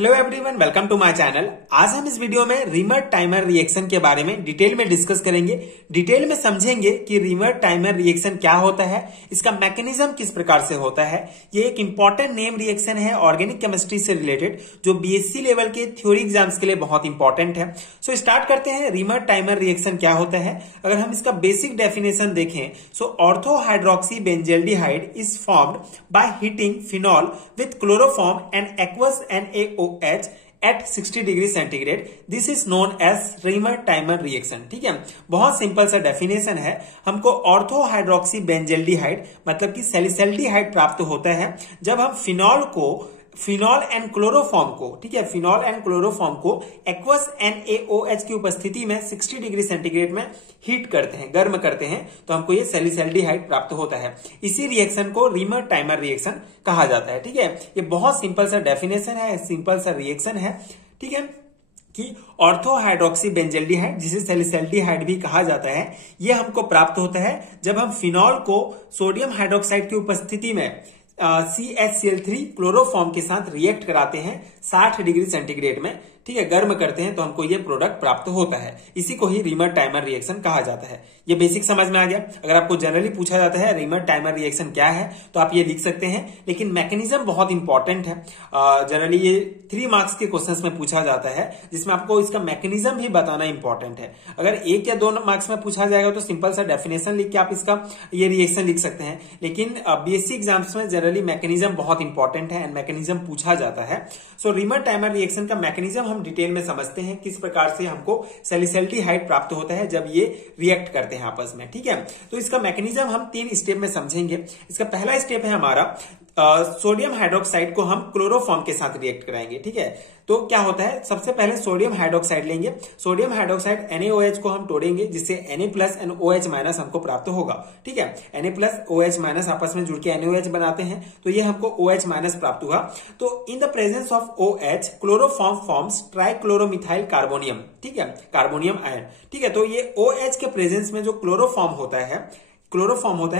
Hello everyone, welcome to my channel. आज हम इस वीडियो में रीमर टाइमर रिएक्शन के बारे में डिटेल में डिस्कस करेंगे। डिटेल में समझेंगे कि रीमर टाइमर रिएक्शन क्या होता है, इसका मैकेनिज्म किस प्रकार से होता है। ये एक इंपॉर्टेंट नेम रिएक्शन है ऑर्गेनिक केमिस्ट्री से रिलेटेड, जो बीएससी लेवल के थ्योरी एग्जाम्स के लिए बहुत इंपॉर्टेंट है। सो स्टार्ट करते हैं। रीमर टाइमर रिएक्शन क्या होता है। अगर हम इसका बेसिक डेफिनेशन देखें, so ortho hydroxy benzaldehyde is formed by heating phenol with chloroform and aqueous NaOH at 60 degree centigrade. This is known as Reimer Tiemann reaction. ठीक है, बहुत सिंपल सा डेफिनेशन है। हमको ऑर्थो हाइड्रोक्सी बेंजल्डिहाइड मतलब कि सैलिसल्डिहाइड प्राप्त होता है जब हम फिनॉल एंड क्लोरोफॉर्म को, ठीक है, फिनॉल एंड क्लोरोफॉर्म को एक्वस NaOH की उपस्थिति में 60 डिग्री सेंटीग्रेड में हीट करते हैं, गर्म करते हैं, तो हमको ये सैलिसल्डिहाइड प्राप्त होता है। इसी रिएक्शन को रीमर टाइमर रिएक्शन कहा जाता है। ठीक है, ये बहुत सिंपल सा डेफिनेशन है, सिंपल सा रिएक्शन है। ठीक है, कि ऑर्थो हाइड्रोक्सी बेंजल्डिहाइड, जिसे सैलिसल्डिहाइड भी कहा जाता है, यह हमको प्राप्त होता है जब हम फिनॉल को सोडियम हाइड्रोक्साइड की उपस्थिति में CHCl3 क्लोरोफॉर्म के साथ रिएक्ट कराते हैं 60 डिग्री सेंटीग्रेड में, ठीक है, गर्म करते हैं, तो हमको ये प्रोडक्ट प्राप्त होता है। इसी को ही रीमर टाइमर रिएक्शन कहा जाता है। ये बेसिक समझ में आ गया। अगर आपको जनरली पूछा जाता है रीमर टाइमर रिएक्शन क्या है, तो आप ये लिख सकते हैं, लेकिन मैकेनिज्म बहुत इंपॉर्टेंट है। जनरली ये 3 मार्क्स के क्वेश्चंस में पूछा जाता है, जिसमें आपको इसका मैकेनिज्म भी बताना इंपॉर्टेंट है। अगर 1 या 2 मार्क्स में पूछा जाएगा तो सिंपल सा डेफिनेशन लिख के आप इसका ये रिएक्शन लिख सकते हैं, लेकिन बीएससी एग्जाम्स में जनरली मैकेनिज्म बहुत इंपॉर्टेंट है एंड मैकेनिज्म पूछा जाता है। सो रीमर टाइमर रिएक्शन का मैकेनिज्म हम डिटेल में समझते हैं, किस प्रकार से हमको सैलिसल्डिहाइड प्राप्त होता है जब ये रिएक्ट करते हैं आपस में। ठीक है, तो इसका मैकेनिज्म हम 3 स्टेप में समझेंगे। इसका पहला स्टेप है हमारा सोडियम हाइड्रोक्साइड को हम क्लोरोफॉर्म के साथ रिएक्ट कराएंगे। ठीक है, तो क्या होता है, सबसे पहले सोडियम हाइड्रोक्साइड लेंगे। सोडियम हाइड्रोक्साइड NaOH को हम तोड़ेंगे, जिससे Na+ और OH- हमको प्राप्त होगा। ठीक है, Na+ OH- आपस में जुड़ के NaOH बनाते हैं, तो ये हमको OH- प्राप्त हुआ। तो in the presence of OH chloroform forms trichloromethyl carbonium, ठीक है, कार्बोनियम आयन। ठीक है, तो ये OH के प्रेजेंस में जो क्लोरोफॉर्म होता है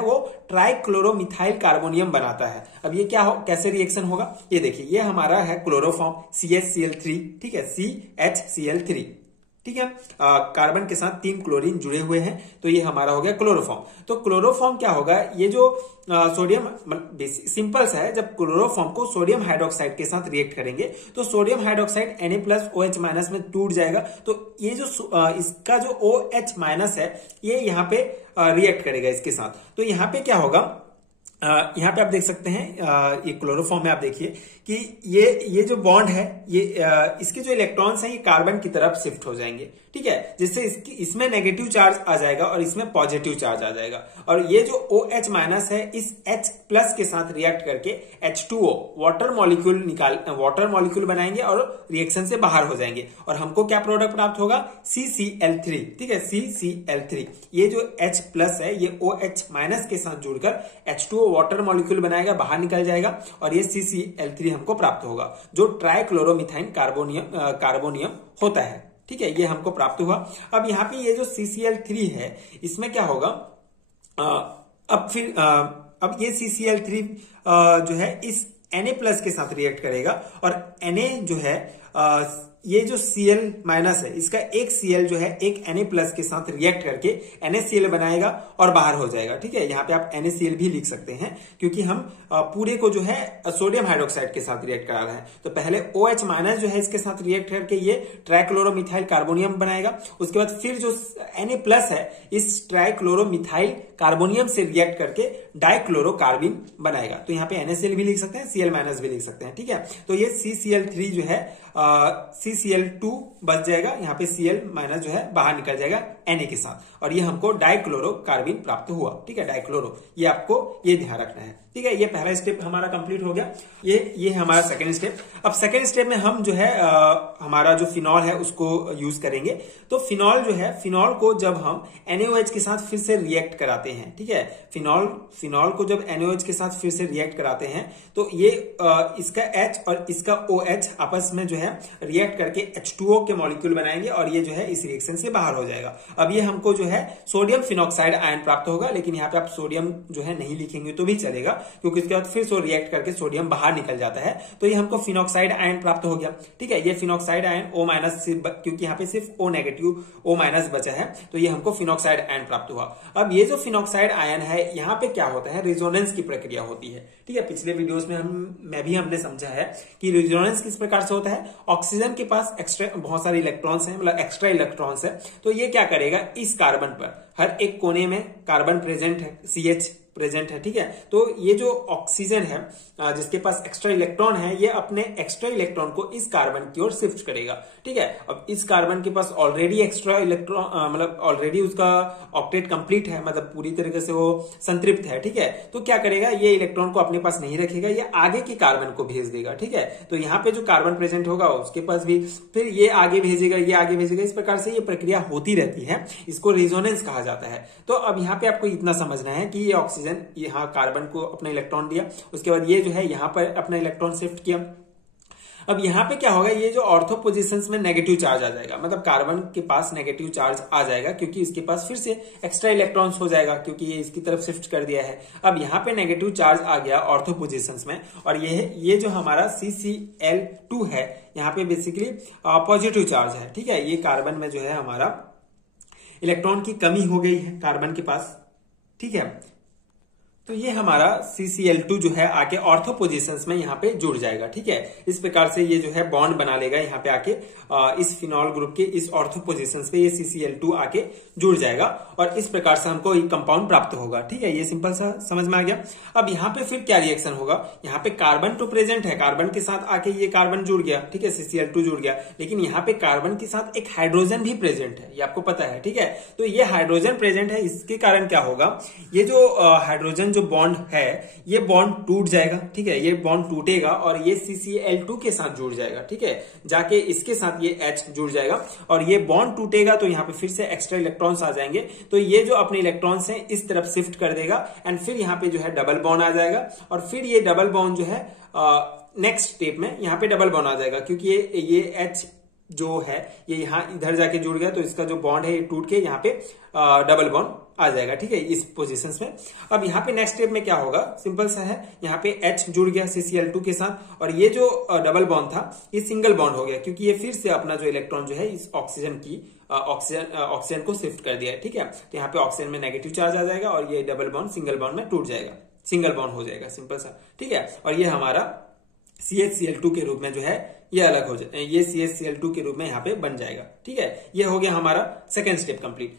वो ट्राइक्लोरोमिथाइल कार्बोनियम बनाता है। अब ये कैसे रिएक्शन होगा, ये देखिए, ये हमारा है क्लोरोफॉर्म CHCl3, ठीक है, CHCl3, ठीक है, कार्बन के साथ 3 क्लोरीन जुड़े हुए हैं, तो ये हमारा हो गया क्लोरोफॉर्म। तो क्लोरोफॉर्म क्या होगा, ये जो सोडियम, सिंपल सा है, जब क्लोरोफॉर्म को सोडियम हाइड्रोक्साइड के साथ रिएक्ट करेंगे तो सोडियम हाइड्रोक्साइड Na+ OH- में टूट जाएगा। तो ये जो इसका जो OH- है, ये यहाँ पे रिएक्ट करेगा इसके साथ। तो यहाँ पे क्या होगा, यहाँ पे आप देख सकते हैं, ये क्लोरोफॉर्म में आप देखिए कि ये जो बॉन्ड है, ये इसके जो इलेक्ट्रॉन्स हैं ये कार्बन की तरफ शिफ्ट हो जाएंगे। ठीक है, जिससे इसमें नेगेटिव चार्ज आ जाएगा और इसमें पॉजिटिव चार्ज आ जाएगा। और ये जो OH- है, इस H+ के साथ रिएक्ट करके H2O वाटर मॉलिक्यूल बनाएंगे और रिएक्शन से बाहर हो जाएंगे, और हमको क्या प्रोडक्ट प्राप्त होगा, CCl3। ठीक है, CCl3। ये जो H+ है, ये OH- के साथ जुड़कर H2O वाटर मॉलिक्यूल बनाएगा, बाहर निकल जाएगा, और ये CCl3 हमको प्राप्त होगा, जो ट्राइक्लोरोमिथाइल कार्बोनियम होता है। ठीक है, ये हमको प्राप्त हुआ। अब यहाँ पे ये जो CCl3 है, इसमें क्या होगा, अब ये CCl3 जो है इस Na+ के साथ रिएक्ट करेगा, और Na जो है, ये जो Cl- है, इसका एक Cl जो है एक Na+ के साथ रिएक्ट करके NaCl बनाएगा और बाहर हो जाएगा। ठीक है, यहाँ पे आप NaCl भी लिख सकते हैं, क्योंकि हम पूरे को जो है सोडियम हाइड्रोक्साइड के साथ रिएक्ट करा रहे हैं। तो पहले OH- जो है इसके साथ रिएक्ट करके ये ट्राइक्लोरोमिथाइल कार्बोनियम बनाएगा। उसके बाद फिर जो Na+ है, इस ट्राइक्लोरोमिथाइल कार्बोनियम से रिएक्ट करके डाइक्लोरोकार्बिन बनाएगा। तो यहाँ पे NaCl भी लिख सकते हैं, Cl- भी लिख सकते हैं। ठीक है, तो ये CCl3 जो है CCl2 बच जाएगा, यहाँ पे Cl- जो है बाहर निकल जाएगा Na के साथ, और ये हमको डाइक्लोरोकार्बिन प्राप्त हुआ। ठीक है, डाइक्लोरो, ये आपको ये ध्यान रखना है। ठीक है, ये पहला स्टेप हमारा कंप्लीट हो गया। ये हमारा सेकंड स्टेप। अब सेकंड स्टेप में हम जो है हमारा जो फिनॉल है उसको यूज करेंगे। तो फिनॉल जो है, फिनॉल को जब हम NaOH के साथ फिर से रिएक्ट कराते हैं, ठीक है, फिनॉल को जब NaOH के साथ फिर से रिएक्ट कराते हैं, तो ये इसका H और इसका OH आपस में जो है रिएक्ट करके H2O के मॉलिक्यूल बनाएंगे, और ये जो है इस रिएक्शन से बाहर हो जाएगा। अब ये हमको जो है सोडियम फिनॉक्साइड आयन प्राप्त होगा, लेकिन यहाँ पे आप सोडियम जो है नहीं लिखेंगे तो भी चलेगा, क्योंकि उसके बाद फिर से रिएक्ट करके सोडियम बाहर निकल जाता है। तो ये हमको फिनॉक्साइड आयन प्राप्त हो गया। ठीक है, ये फिनॉक्साइड आयन O माइनस, क्योंकि यहाँ पे सिर्फ O नेगेटिव O माइनस बचा है, तो ये हमको फिनॉक्साइड आयन प्राप्त हुआ। अब ये जो फिनॉक्साइड आयन है, यहाँ पे क्या होता है, रेजोनेंस की प्रक्रिया होती है। ठीक है, पिछले वीडियोस में हमने समझा है कि रेजोनेंस किस प्रकार से होता है। ऑक्सीजन के पास एक्स्ट्रा बहुत सारे इलेक्ट्रॉन्स हैं, मतलब एक्स्ट्रा इलेक्ट्रॉन्स है, तो ये क्या करेगा, इस कार्बन पर हर एक कोने में कार्बन प्रेजेंट है, CH प्रेजेंट है। ठीक है, तो ये जो ऑक्सीजन है जिसके पास एक्स्ट्रा इलेक्ट्रॉन है, ये अपने एक्स्ट्रा इलेक्ट्रॉन को इस कार्बन की ओर शिफ्ट करेगा। ठीक है, अब इस कार्बन के पास ऑलरेडी एक्स्ट्रा इलेक्ट्रॉन, मतलब ऑलरेडी उसका ऑक्टेट कंप्लीट है, मतलब पूरी तरीके से वो संतृप्त है। ठीक है, तो क्या करेगा, ये इलेक्ट्रॉन को अपने पास नहीं रखेगा, ये आगे के कार्बन को भेज देगा। ठीक है, तो यहाँ पे जो कार्बन प्रेजेंट होगा उसके पास भी, फिर ये आगे भेजेगा, ये आगे भेजेगा, इस प्रकार से ये प्रक्रिया होती रहती है। इसको रेजोनेंस कहा जाता है। तो अब यहाँ पे आपको इतना समझना है कि ये ऑक्सीजन यहाँ कार्बन को अपना इलेक्ट्रॉन दिया, उसके बाद ये जो है यहाँ पर अपना इलेक्ट्रॉन शिफ्ट किया। अब यहाँ पे क्या होगा, ये जो ऑर्थो पोजीशंस में नेगेटिव चार्ज आ जाएगा, मतलब कार्बन के पास नेगेटिव चार्ज आ जाएगा, क्योंकि इसके पास फिर से एक्स्ट्रा इलेक्ट्रॉन्स हो जाएगा, क्योंकि ये इसकी तरफ शिफ्ट कर दिया है। अब यहाँ पे नेगेटिव चार्ज आ गया ऑर्थो पोजीशंस में, और ये जो हमारा CCl2 है, यहाँ पे बेसिकली पॉजिटिव चार्ज है। ठीक है, ये कार्बन में जो है हमारा इलेक्ट्रॉन की कमी हो गई है कार्बन के पास। ठीक है, तो ये हमारा CCl2 जो है आके ऑर्थो पोजीशंस में यहाँ पे जुड़ जाएगा। ठीक है, इस प्रकार से ये जो है बॉन्ड बना लेगा यहाँ पे आके, इस फिनॉल ग्रुप के इस ऑर्थो पोजीशंस पे ये CCl2 आके जुड़ जाएगा, और इस प्रकार से हमको एक कंपाउंड प्राप्त होगा। ठीक है, ये सिंपल सा समझ में आ गया। अब यहाँ पे फिर क्या रिएक्शन होगा, यहाँ पे कार्बन तो प्रेजेंट है, कार्बन के साथ आके ये कार्बन जुड़ गया। ठीक है, CCl2 जुड़ गया, लेकिन यहाँ पे कार्बन के साथ एक हाइड्रोजन भी प्रेजेंट है, ये आपको पता है। ठीक है, तो ये हाइड्रोजन प्रेजेंट है, इसके कारण क्या होगा, ये जो हाइड्रोजन जो बॉन्ड है, ये बॉन्ड टूट जाएगा। ठीक है, ये बॉन्ड टूटेगा और ये CCl2 के साथ जुड़ जाएगा। ठीक है, जाके इसके साथ ये H जुड़ जाएगा, और ये बॉन्ड टूटेगा तो यहाँ पे फिर से एक्स्ट्रा इलेक्ट्रॉन्स आ जाएंगे, तो ये जो अपने इलेक्ट्रॉन्स हैं इस तरफ शिफ्ट कर देगा, एंड फिर यहाँ पे जो है डबल बॉन्ड आ जाएगा, और फिर ये डबल बॉन्ड जो है नेक्स्ट स्टेप में यहाँ पे डबल बॉन्ड आ जाएगा, क्योंकि ये H जो है ये यहाँ इधर जाके जुड़ गया, तो इसका जो बॉन्ड है ये टूट के यहाँ पे डबल बॉन्ड आ जाएगा। ठीक है, इस पोजीशंस में। अब यहाँ पे नेक्स्ट स्टेप में क्या होगा, सिंपल सा है, यहाँ पे H जुड़ गया CCl2 के साथ, और ये जो डबल बॉन्ड था ये सिंगल बॉन्ड हो गया, क्योंकि ये फिर से अपना जो इलेक्ट्रॉन जो है इस ऑक्सीजन को शिफ्ट कर दिया है। ठीक है, तो यहाँ पे ऑक्सीजन में नेगेटिव चार्ज आ जाएगा, और ये डबल बॉन्ड सिंगल बॉन्ड में टूट जाएगा, सिंगल बॉन्ड हो जाएगा, सिंपल सा। ठीक है, और ये हमारा CHCl2 के रूप में जो है ये अलग हो जाए, ये CHCl2 के रूप में यहाँ पे बन जाएगा। ठीक है, ये हो गया हमारा सेकेंड स्टेप कंप्लीट।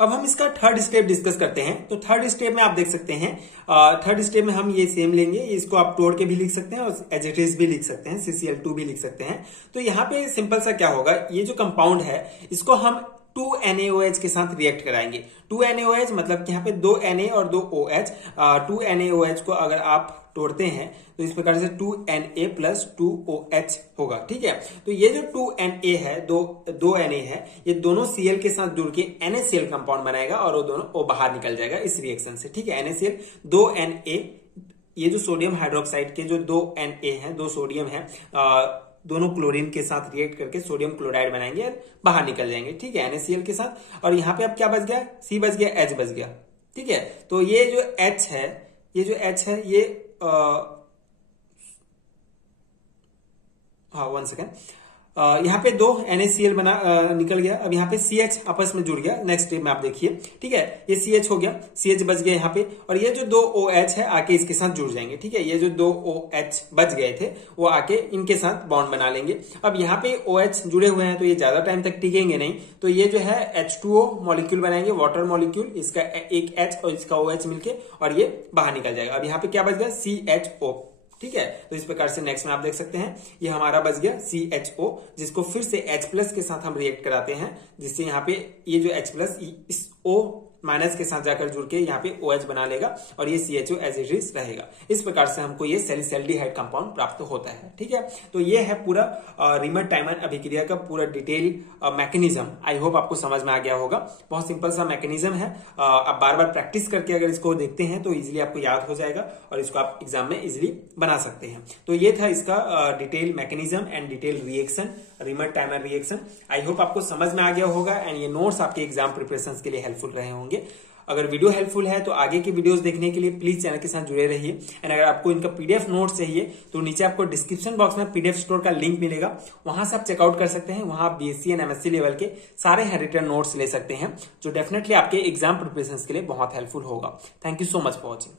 अब हम इसका थर्ड स्टेप डिस्कस करते हैं। तो थर्ड स्टेप में आप देख सकते हैं, थर्ड स्टेप में हम ये सेम लेंगे, इसको आप तोड़ के भी लिख सकते हैं और एज इट इज भी लिख सकते हैं, CCl2 भी लिख सकते हैं। तो यहाँ पे सिंपल सा क्या होगा, ये जो कंपाउंड है इसको हम 2NaOH के साथ रिएक्ट कराएंगे। 2NaOH मतलब कि यहाँ पे 2 Na और 2 OH। 2NaOH को अगर आप तोड़ते हैं तो इस प्रकार से 2Na प्लस 2OH होगा। ठीक है, तो ये जो 2Na है, दो Na है, ये दोनों Cl के साथ जुड़ के NaCl कंपाउंड बनाएगा, और वो दोनों O बाहर निकल जाएगा इस रिएक्शन से। ठीक है, NaCl 2Na, ये जो सोडियम हाइड्रोक्साइड के जो 2 Na है, 2 सोडियम है, दोनों क्लोरीन के साथ रिएक्ट करके सोडियम क्लोराइड बनाएंगे और बाहर निकल जाएंगे। ठीक है, NaCl के साथ, और यहाँ पे अब क्या बच गया, C बच गया, H बच गया। ठीक है, तो ये जो H है, ये हाँ 1 सेकेंड, यहाँ पे 2 NaCl बना निकल गया। अब यहाँ पे CH आपस में जुड़ गया, नेक्स्ट स्टेप में आप देखिए। ठीक है, ये CH हो गया, CH बच गया यहाँ पे, और ये जो 2 OH है आके इसके साथ जुड़ जाएंगे। ठीक है, ये जो 2 OH बच गए थे वो आके इनके साथ बॉन्ड बना लेंगे। अब यहाँ पे OH जुड़े हुए हैं तो ये ज्यादा टाइम तक टिकेंगे नहीं, तो ये जो है H2O मॉलिक्यूल बनाएंगे, वाटर मॉलिक्यूल, इसका एक H और इसका OH मिलके, और ये बाहर निकल जाएगा। अब यहाँ पे क्या बच गया, CHO। ठीक है, तो इस प्रकार से नेक्स्ट में आप देख सकते हैं ये हमारा बच गया CHO, जिसको फिर से H प्लस के साथ हम रिएक्ट कराते हैं, जिससे यहाँ पे ये जो H प्लस इस O माइनस के साथ जाकर जुड़ के यहाँ पे OH बना लेगा, और ये CHO एज इट इज रहेगा। इस प्रकार से हमको ये सैलिसैल्डिहाइड कंपाउंड प्राप्त होता है। ठीक है, तो ये है पूरा रीमर टाइमर अभिक्रिया का पूरा डिटेल मैकेनिज्म। आई होप आपको समझ में आ गया होगा। बहुत सिंपल सा मैकेनिज्म है, आप बार बार प्रैक्टिस करके अगर इसको देखते हैं तो इजिली आपको याद हो जाएगा, और इसको आप एग्जाम में इजिली बना सकते हैं। तो ये था इसका detail mechanism and detail reaction, reamer Tiemann reaction. I hope आपको समझ में आ गया होगा, एंड ये नोट्स आपके एग्जाम प्रिपरेशन के लिए हेल्पफुल रहे होंगे। होंगे। अगर वीडियो हेल्पफुल है तो आगे की वीडियोस देखने के लिए प्लीज चैनल के साथ जुड़े रहिए। एंड अगर आपको इनका पीडीएफ नोट चाहिए तो नीचे आपको डिस्क्रिप्शन बॉक्स में पीडीएफ स्टोर का लिंक मिलेगा, वहां से आप चेकआउट कर सकते हैं। वहां आप बीएससी एंड एमएससी लेवल के सारे हैंडरिटन नोट्स ले सकते हैं, जो डेफिनेटली आपके एग्जाम प्रिपरेशन के लिए बहुत हेल्पफुल होगा। Thank you so much for watching.